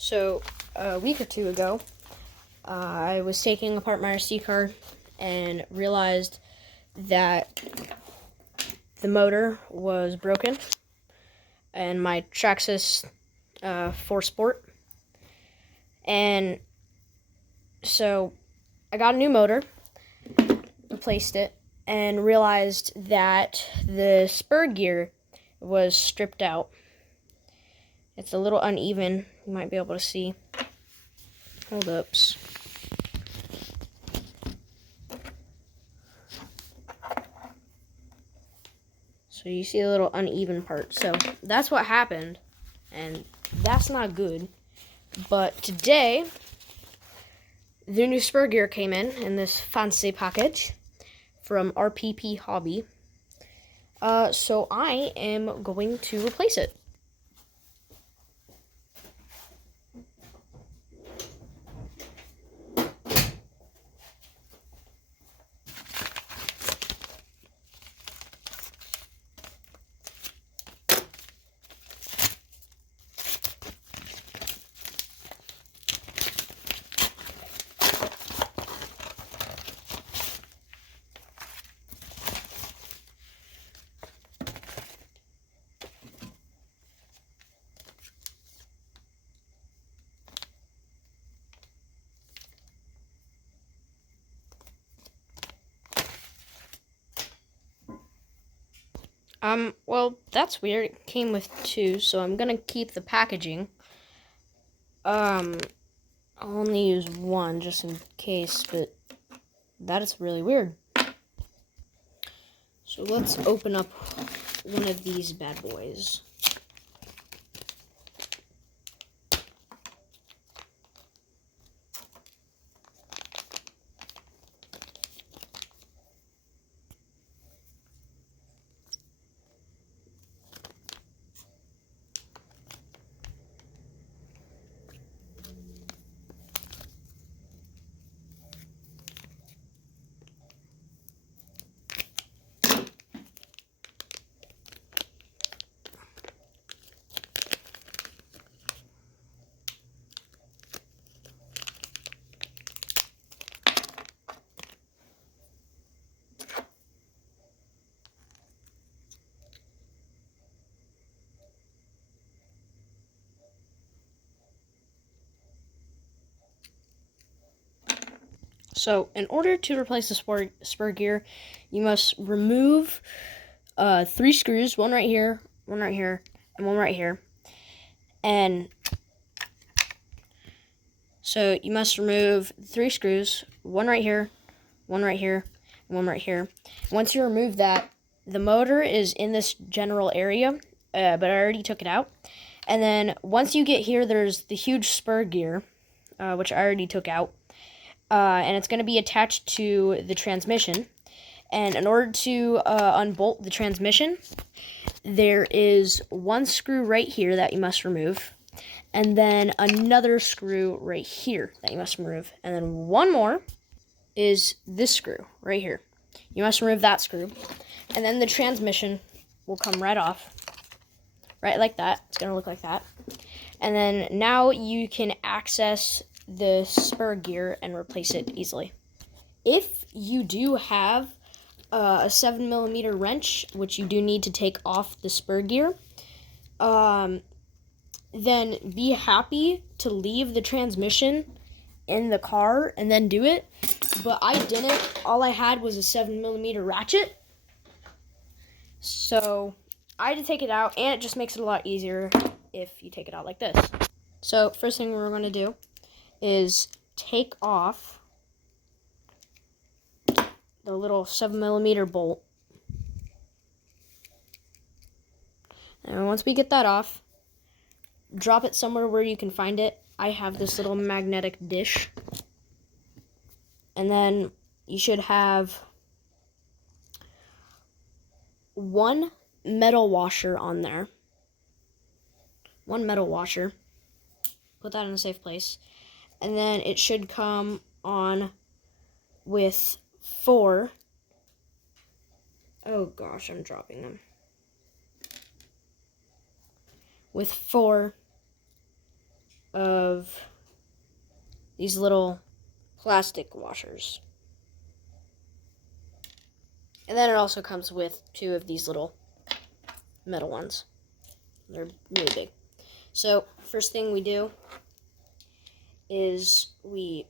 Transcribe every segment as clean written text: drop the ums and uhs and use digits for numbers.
So, a week or two ago, I was taking apart my RC car and realized that the motor was broken and my trx4 Sport. And so I got a new motor, replaced it, and realized that the spur gear was stripped out. It's a little uneven, you might be able to see. Hold up. So you see a little uneven part. So that's what happened, and that's not good. But today, the new spur gear came in this fancy package from RPP Hobby. So I am going to replace it. Well, that's weird. It came with two, so I'm gonna keep the packaging. I'll only use one just in case, but that is really weird. So let's open up one of these bad boys. So, in order to replace the spur gear, you must remove 3 screws, one right here, and one right here. And so you must remove 3 screws, one right here, and one right here. Once you remove that, the motor is in this general area, but I already took it out. And then once you get here, there's the huge spur gear, which I already took out. And it's going to be attached to the transmission. And in order to unbolt the transmission, there is 1 screw right here that you must remove, and then another screw right here that you must remove, and then one more is this screw right here. You must remove that screw, and then the transmission will come right off, right like that. It's going to look like that. And then now you can access the spur gear and replace it easily. If you do have a 7mm wrench, which you do need to take off the spur gear, then be happy to leave the transmission in the car and then do it. But I didn't. All I had was a 7mm ratchet, so I had to take it out, and it just makes it a lot easier if you take it out like this. So first thing we're going to do is take off the little 7mm bolt. And once we get that off, drop it somewhere where you can find it. I have this little magnetic dish. And then you should have 1 metal washer on there. 1 metal washer. Put that in a safe place. And then it should come on with 4. Oh gosh, I'm dropping them. With 4 of these little plastic washers. And then it also comes with 2 of these little metal ones. They're really big. So first thing we do is we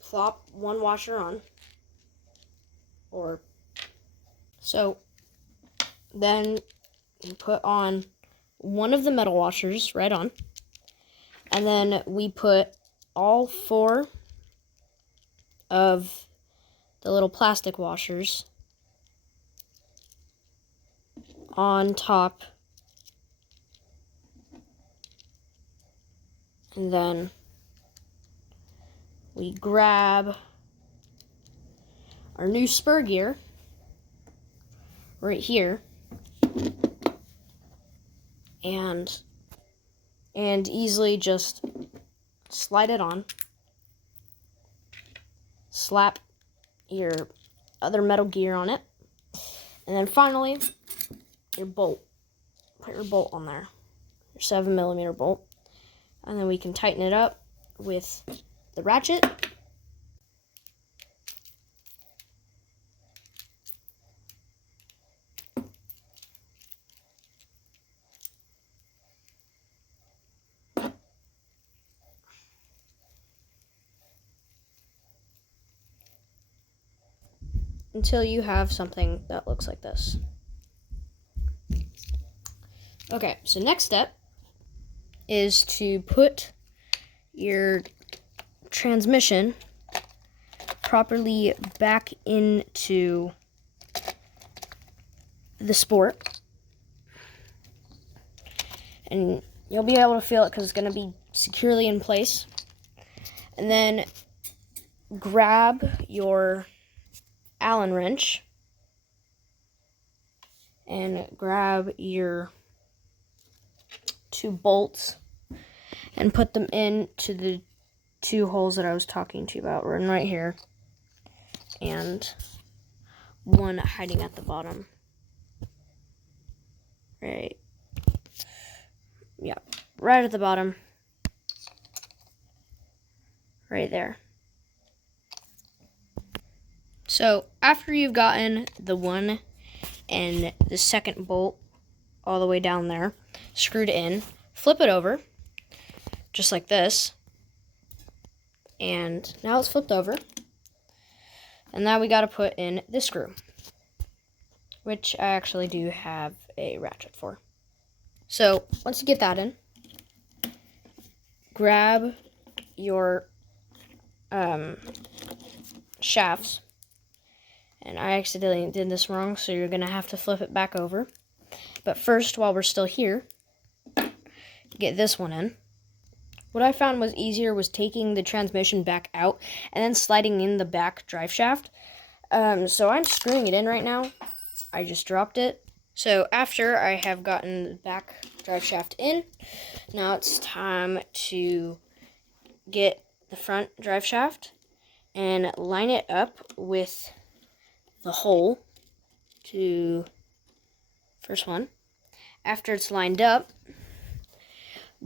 plop one washer on, so then we put on one of the metal washers right on, and then we put all 4 of the little plastic washers on top, and then we grab our new spur gear right here and easily just slide it on, slap your other metal gear on it, and then finally your bolt. Put your bolt on there, your 7mm bolt, and then we can tighten it up with the ratchet. Until you have something that looks like this. Okay, so next step is to put your transmission properly back into the sport. And you'll be able to feel it because it's going to be securely in place. And then grab your Allen wrench and grab your 2 bolts and put them into the 2 holes that I was talking to you about. One right here and one hiding at the bottom. Right. Yeah, right at the bottom. Right there. So after you've gotten the 1 and the 2nd bolt all the way down there screwed in, flip it over just like this, and now it's flipped over, and now we got to put in this screw, which I actually do have a ratchet for. So once you get that in, grab your shafts. And I accidentally did this wrong, so you're going to have to flip it back over. But first, while we're still here, get this one in. What I found was easier was taking the transmission back out and then sliding in the back drive shaft. So I'm screwing it in right now. I just dropped it. So after I have gotten the back drive shaft in, now it's time to get the front drive shaft and line it up with the hole to first one. After it's lined up,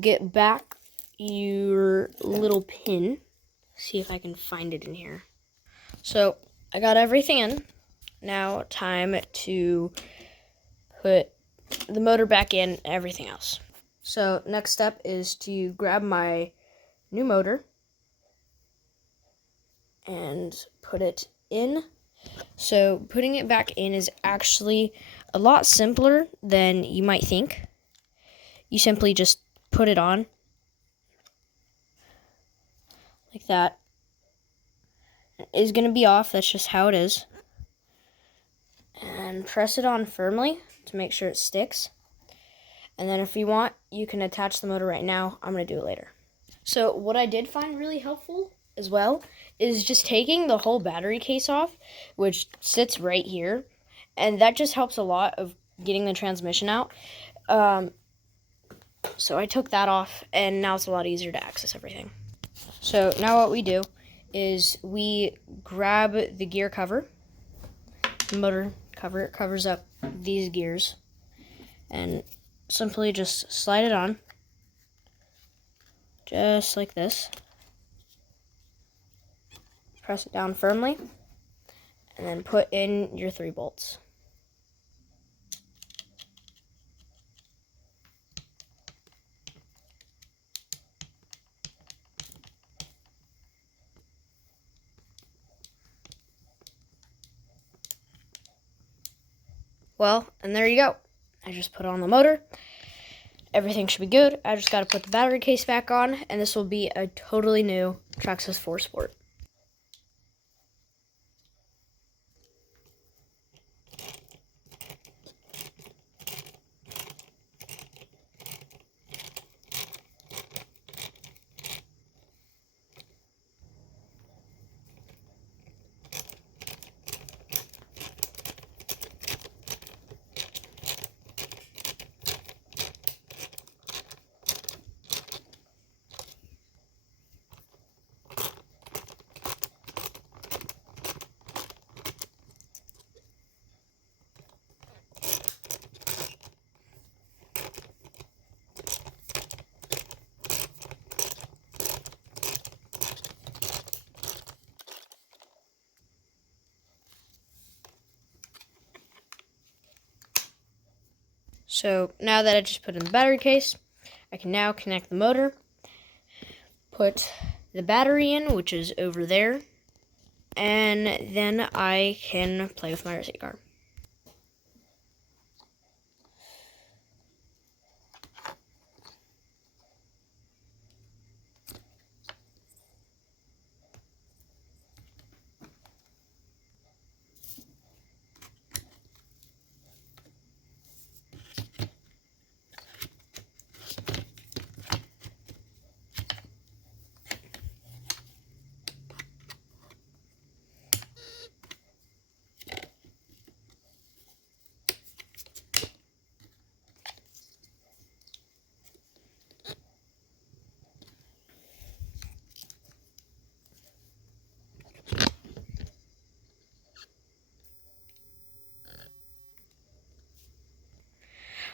get back your little pin. See if I can find it in here. So I got everything in. Now time to put the motor back in and everything else. So next step is to grab my new motor and put it in. So putting it back in is actually a lot simpler than you might think. You simply just put it on like that. It is going to be off, that's just how it is. And press it on firmly to make sure it sticks. And then if you want, you can attach the motor right now. I'm going to do it later. So what I did find really helpful as well is just taking the whole battery case off, which sits right here, and that just helps a lot of getting the transmission out. So I took that off, and now it's a lot easier to access everything. So now what we do is we grab the gear cover, the motor cover. It covers up these gears, and simply just slide it on. just like this. Press it down firmly, and then put in your 3 bolts. Well, and there you go. I just put on the motor. Everything should be good. I just got to put the battery case back on, and this will be a totally new trx4 Sport. So now that I just put in the battery case, I can now connect the motor, put the battery in, which is over there, and then I can play with my racing car.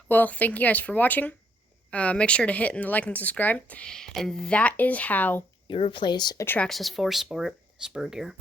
Well, thank you guys for watching. Make sure to hit the like and subscribe. And that is how you replace a trx4 Sport spur gear.